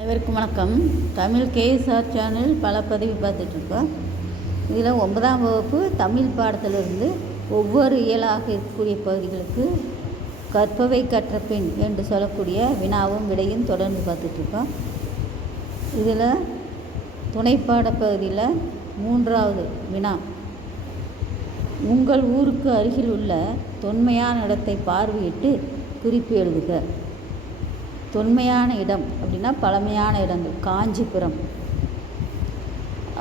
அனைவருக்கும் வணக்கம். Tamil KSR channel பல பதிவு பார்த்துட்ருக்கோம். இதில் ஒன்பதாம் வகுப்பு தமிழ் பாடத்திலிருந்து ஒவ்வொரு இயலாக இருக்கக்கூடிய பகுதிகளுக்கு கற்பவை கற்ற பின் என்று சொல்லக்கூடிய வினாவும் விடையும் தொடர்ந்து பார்த்துட்ருக்கோம். இதில் துணைப்பாட பகுதியில் மூன்றாவது வினா. உங்கள் ஊருக்கு அருகில் உள்ள தொன்மையான இடத்தை பார்வையிட்டு குறிப்பு எழுதுக. தொன்மையான இடம் அப்படின்னா பழமையான இடங்கள் காஞ்சிபுரம்.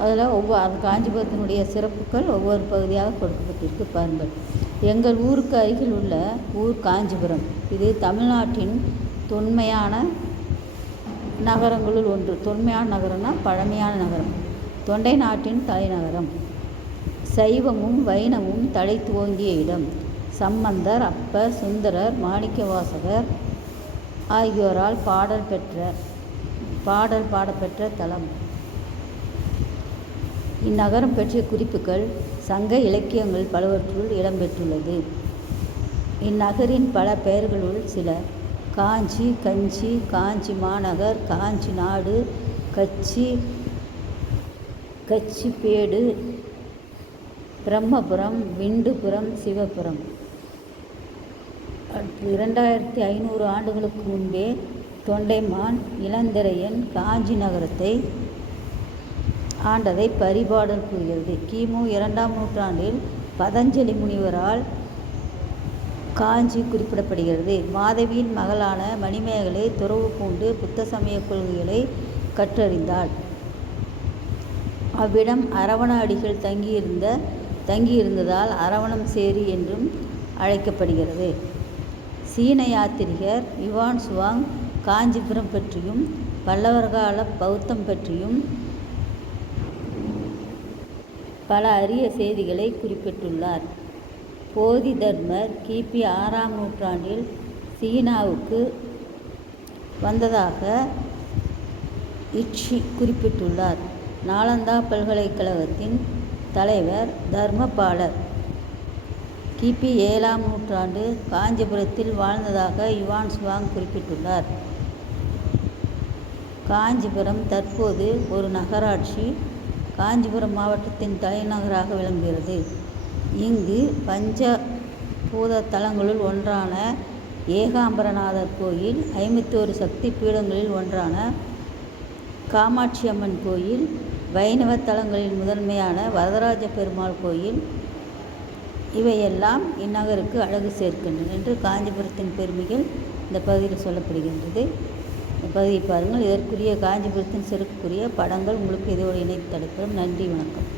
அதில் ஒவ்வொரு அந்த காஞ்சிபுரத்தினுடைய சிறப்புகள் ஒவ்வொரு பகுதியாக கொடுக்கப்பட்டிருக்கு பாருங்கள். எங்கள் ஊருக்கு அருகில் உள்ள ஊர் காஞ்சிபுரம். இது தமிழ்நாட்டின் தொன்மையான நகரங்களுள் ஒன்று. தொன்மையான நகரம்னா பழமையான நகரம். தொண்டை நாட்டின் தலைநகரம். சைவமும் வைணமும் தலை துவங்கிய இடம். சம்பந்தர் அப்பர் சுந்தரர் மாணிக்கவாசகர் ஆகியோரால் பாடல் பெற்ற பாடல் பாடப்பெற்ற தலம். இந்நகரம் பற்றிய குறிப்புகள் சங்க இலக்கியங்கள் பலவற்றுள் இடம்பெற்றுள்ளது. இந்நகரின் பல பெயர்களுள் சில காஞ்சி கஞ்சி காஞ்சி மாநகர் காஞ்சி நாடு கச்சி கச்சிப்பேடு பிரம்மபுரம் விண்டுபுரம் சிவபுரம். இரண்டாயிரத்தி ஐநூறு ஆண்டுகளுக்கு முன்பே தொண்டைமான் இளந்திரையன் காஞ்சி நகரத்தை ஆண்டதை பரிபாடல் கூறுகிறது கிமு இரண்டாம் நூற்றாண்டில் பதஞ்சலி முனிவரால் காஞ்சி குறிப்பிடப்படுகிறது. மாதவியின் மகளான மணிமேகலை துறவு பூண்டு புத்த சமய கொள்கைகளை கற்றறிந்தாள். அவ்விடம் அரவண அடிகள் தங்கியிருந்த தங்கியிருந்ததால் அரவணம் சேரி என்றும் அழைக்கப்படுகிறது. சீன யாத்திரிகர் யுவான் சுவாங் காஞ்சிபுரம் பற்றியும் பல்லவர் கால பௌத்தம் பற்றியும் பல அரிய செய்திகளை குறிப்பிட்டுள்ளார். போதி தர்மர் கிபி ஆறாம் நூற்றாண்டில் சீனாவுக்கு வந்ததாக இட்சி குறிப்பிட்டுள்ளார். நாலந்தா பல்கலைக்கழகத்தின் தலைவர் தர்மபாலர் கிபி ஏழாம் நூற்றாண்டு காஞ்சிபுரத்தில் வாழ்ந்ததாக யுவான் சுவாங் குறிப்பிட்டுள்ளார். காஞ்சிபுரம் தற்போது ஒரு நகராட்சி காஞ்சிபுரம் மாவட்டத்தின் தலைநகராக விளங்குகிறது. இங்கு பஞ்ச பூத தலங்களுள் ஒன்றான ஏகாம்பரநாதர் கோயில் ஐம்பத்தோரு சக்தி பீடங்களில் ஒன்றான காமாட்சி அம்மன் கோயில் வைணவ தலங்களில் முதன்மையான வரதராஜ பெருமாள் கோயில் இவையெல்லாம் இந்நகருக்கு அழகு சேர்க்கின்றன என்று காஞ்சிபுரத்தின் பெருமைகள் இந்த பகுதியில் சொல்லப்படுகின்றது. இந்த பகுதியை பாருங்கள் இதற்குரிய காஞ்சிபுரத்தின் சிறப்புக்குரிய படங்கள் உங்களுக்கு இதோடு இணைத்து தடுக்கிறோம். நன்றி வணக்கம்.